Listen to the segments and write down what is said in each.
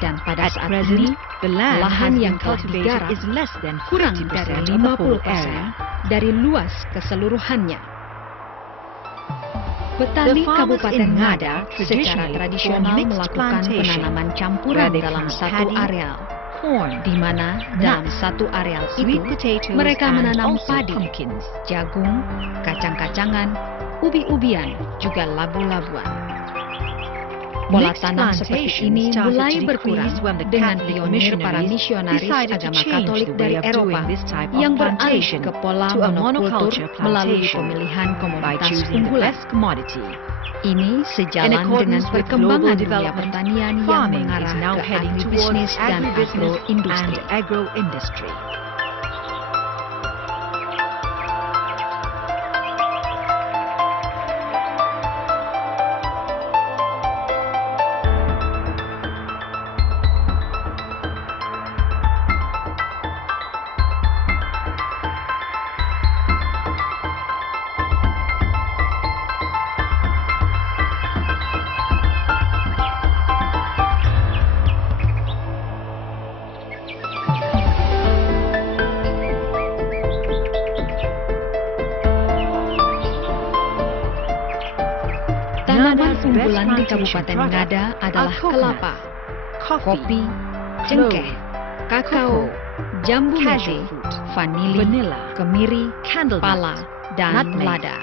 Dan pada saat ini, lahan yang telah digarap kurang dari 50% dari luas keseluruhannya. Petani Kabupaten Ngada secara tradisional melakukan penanaman campuran dalam satu areal, di mana dalam satu areal itu mereka menanam padi, jagung, kacang-kacangan, ubi-ubian, juga labu-labuan. Pola tanam seperti ini mulai berkurang dengan pionir para misionaris agama Katolik dari Eropa yang beralih ke pola monokultur melalui pemilihan komoditas unggulan. Ini sejalan dengan perkembangan dunia pertanian yang mengarah ke agribisnis dan agroindustri. Tanaman unggulan di Kabupaten Ngada adalah kelapa, kopi, cengkeh, kakao, jambu mete, vanili, kemiri, pala, dan lada.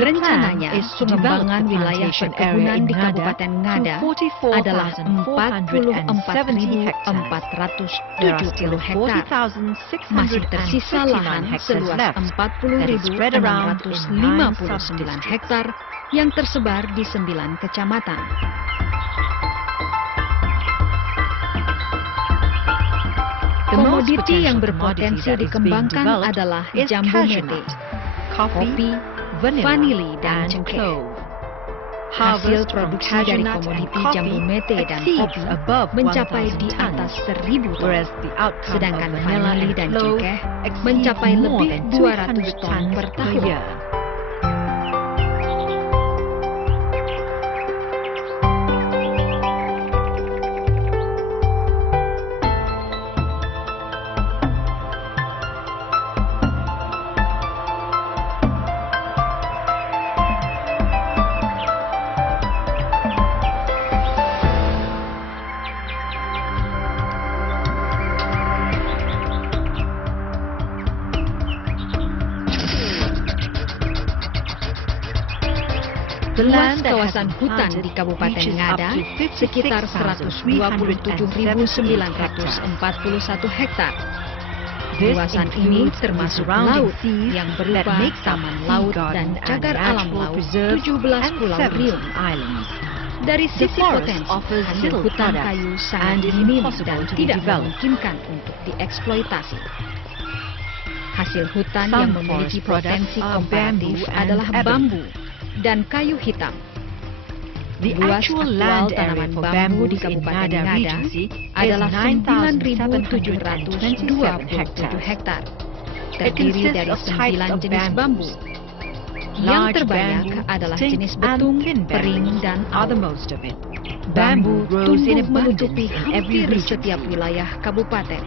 Rencananya, pengembangan wilayah perkebunan di Kabupaten Ngada adalah 44.470 hektar. Masih tersisa lahan seluas 40.659 hektar yang tersebar di 9 kecamatan. Komoditi yang berpotensi dikembangkan adalah jambu mete, kopi, vanili, dan cengkeh. Hasil produksi dari komoditi jambu mete dan kopi mencapai di atas 1.000 ton, sedangkan vanili dan cengkeh mencapai lebih 200 ton per tahun. Luas kawasan hutan di Kabupaten Ngada sekitar 127.941 hektar. Luasan ini termasuk laut yang berupa taman laut dan cagar alam laut 17 pulau riung. Dari sisi potensi, hasil hutan kayu sangat minim dan tidak memungkinkan untuk dieksploitasi. Hasil hutan yang memiliki potensi komparatif adalah bambu dan kayu hitam. Luas aktual tanaman bambu di Kabupaten Ngada adalah 9.727 hektar, terdiri dari 9 jenis bambu. Yang terbanyak adalah jenis betung, pering, dan aum. Bambu tumbuh menutupi hampir setiap wilayah kabupaten.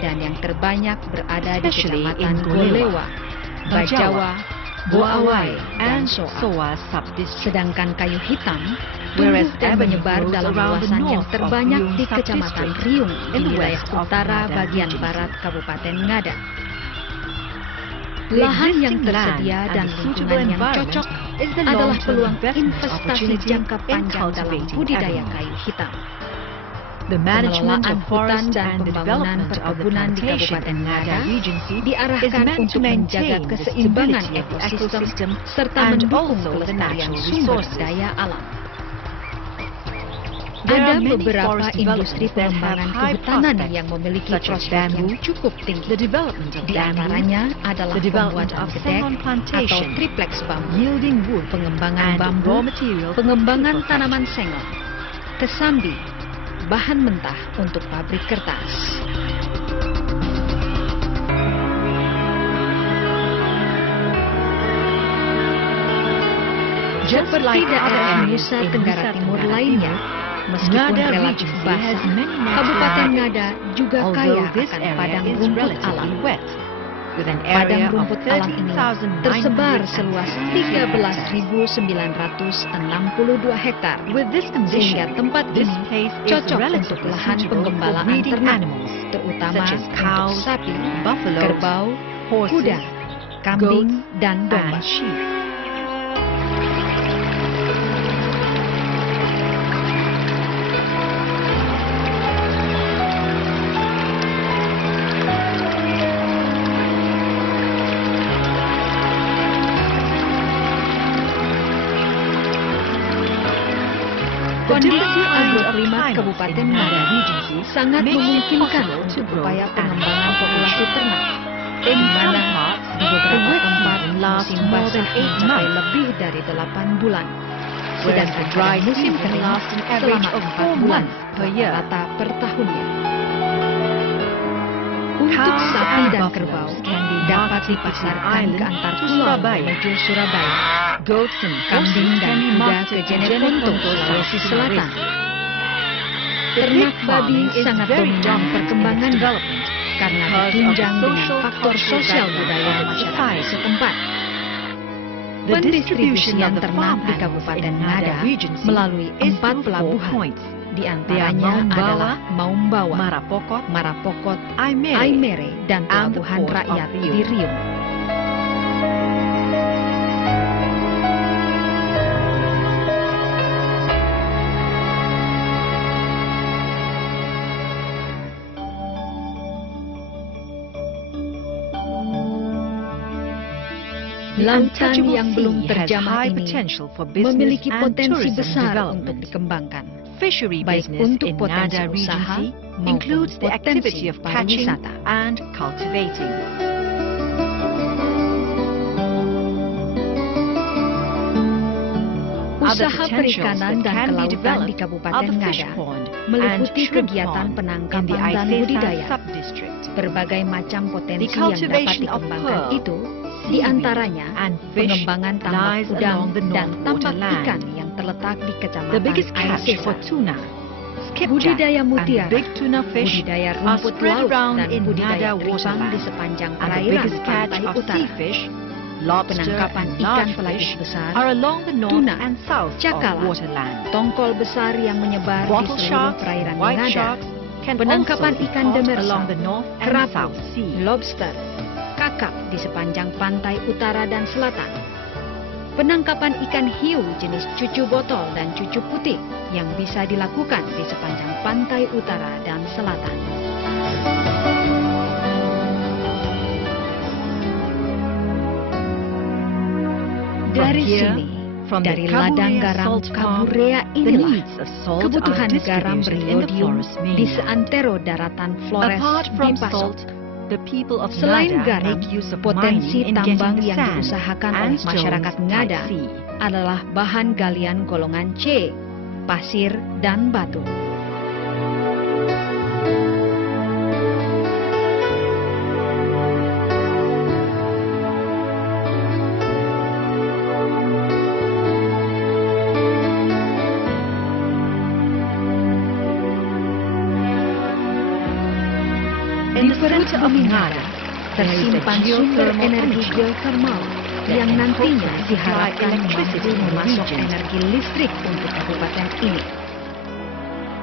dan yang terbanyak berada di especially Kecamatan in Golewa, Golewa, Bajawa, Boawai, dan and Soa. Soa subdistrict. Sedangkan kayu hitam Whereas tumbuh dan ebony menyebar grows dalam around the luasan yang north of terbanyak Riung di Kecamatan subdistrict Riung in di the wilayah west of utara Ngada bagian Regency. barat Kabupaten Ngada. The Lahan yang existing land tersedia and dan the suitable lingkungan yang environment cocok is the adalah long-term peluang investment investasi opportunity jangka in panjang dalam cultivating budidaya ebony. kayu hitam. The management Pengelolaan of hutan forest dan and the pembangunan development of the perkebunan di plantation Kabupaten in Ngada Ngada Regency is diarahkan meant to untuk menjaga maintain the keseimbangan stability of the ekosistem ecosystem serta and mendukung also the kelestarian natural sumber resources. daya alam. There Ada are many beberapa forest industri developments that have pengembangan high kehutanan prospects, yang memiliki such as prospek yang bamboo, cukup tinggi. the development of Di bamboo, antaranya adalah the development pembuatan of gedek Sengon atau plantation, triplex bambu, yielding wood pengembangan and bambu, raw material for pengembangan paper tanaman sengon, kesambi, bahan mentah untuk pabrik kertas. Just Seperti like other daerah areas Nusa in Tenggara Nusa Timur Tenggara lainnya, Timur, meskipun Ngada relatif Regency basah, has many natural Kabupaten habitats, Ngada juga kaya although this akan area padang is rumput relatively alam. wet, with an Padang area of rumput alam ini tersebar seluas 13.962 hektar, With this sehingga condition, tempat this ini place is cocok untuk relatively lahan suitable for penggembalaan breeding ternak, animals, terutama such as untuk cows, sapi, buffaloes, kerbau, horses, kuda, kambing, goats, dan domba. and sheep. Kondisi agroklimat Kabupaten Ngada Regency sangat makes it memungkinkan possible to untuk grow upaya animals. pengembangan populasi ternak. In Di some mana parts, di beberapa the wet tempat season lasts musim more basah than 8 mencapai months, lebih dari 8 bulan. whereas Sedangkan the pada dry musim season kering lasts an average selama of 4 4 bulan months per year. rata per tahunnya. Untuk Cows sapi and dan buffaloes kerbau can be dapat marketed between dipasarkan island ke antar to pulau Surabaya. menuju Surabaya. Goats and Kambing horses dan can be kuda ke marketed to Jeneponto, Jeneponto, Sulawesi South Selatan. Sulawesi. Ternak Pig babi farming is sangat very dominan dominant in its perkembangannya development karena because of the ditunjang dengan social faktor cultural sosial background budaya of masyarakat society. setempat. The distribution Pendistribusian of the ternak farm di animals Kabupaten in Ngada Ngada Regency melalui is 4 through 4 pelabuhan. points. Di They are antaranya Maumbawa, adalah Maumbawa, Marapokot, Marapokot, Aimere, Aimere, dan and the Pelabuhan Port of Rakyat Riung. di Riung. Lautan yang belum terjamah ini memiliki potensi besar untuk dikembangkan, Fishery baik business untuk in potensi Ngada usaha Regency maupun includes the activity potensi of catching pariwisata. and cultivating. Usaha perikanan dan kelautan di Kabupaten Ngada meliputi kegiatan penangkapan dan budidaya. Berbagai macam potensi yang dapat dikembangkan itu, di antaranya pengembangan tambak udang dan tambak ikan yang terletak di The Kecamatan biggest catch Aisesa. for tuna, skipjack, Budidaya and mutiara, big tuna fish budidaya are rumput spread laut around dan in budidaya Ngada teripang waterland. di sepanjang And the perairan biggest catch pantai of utara. sea fish, lobster, Penangkapan and ikan large pelagis fish besar, are along the north tuna, and south cakalang, of waterland. tongkol besar yang menyebar di Bottle seluruh sharks, perairan white Ngada, sharks can penangkapan also be ikan caught demersal, along the north and kerapu, south sea. lobster, kakap di sepanjang pantai utara dan selatan. Penangkapan ikan hiu jenis cucu botol dan cucu putih yang bisa dilakukan di sepanjang pantai utara dan selatan. Dari sini, From dari the ladang Kaburea garam salt farm, Kaburea the inilah needs of salt kebutuhan are garam distributed in the beriodium forest di mainland. seantero daratan Flores Apart from dipasok. salt, the people of Selain Ngada garam, make use of potensi mining in tambang getting yang sand diusahakan and oleh masyarakat stones Ngada by sea. adalah bahan galian golongan C, pasir, dan batu. bumi Ngada tersimpan sumber energi geothermal yang nantinya diharapkan mampu memasok energi listrik untuk kabupaten ini.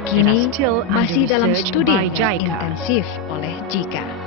Kini masih dalam studi yang intensif oleh JICA.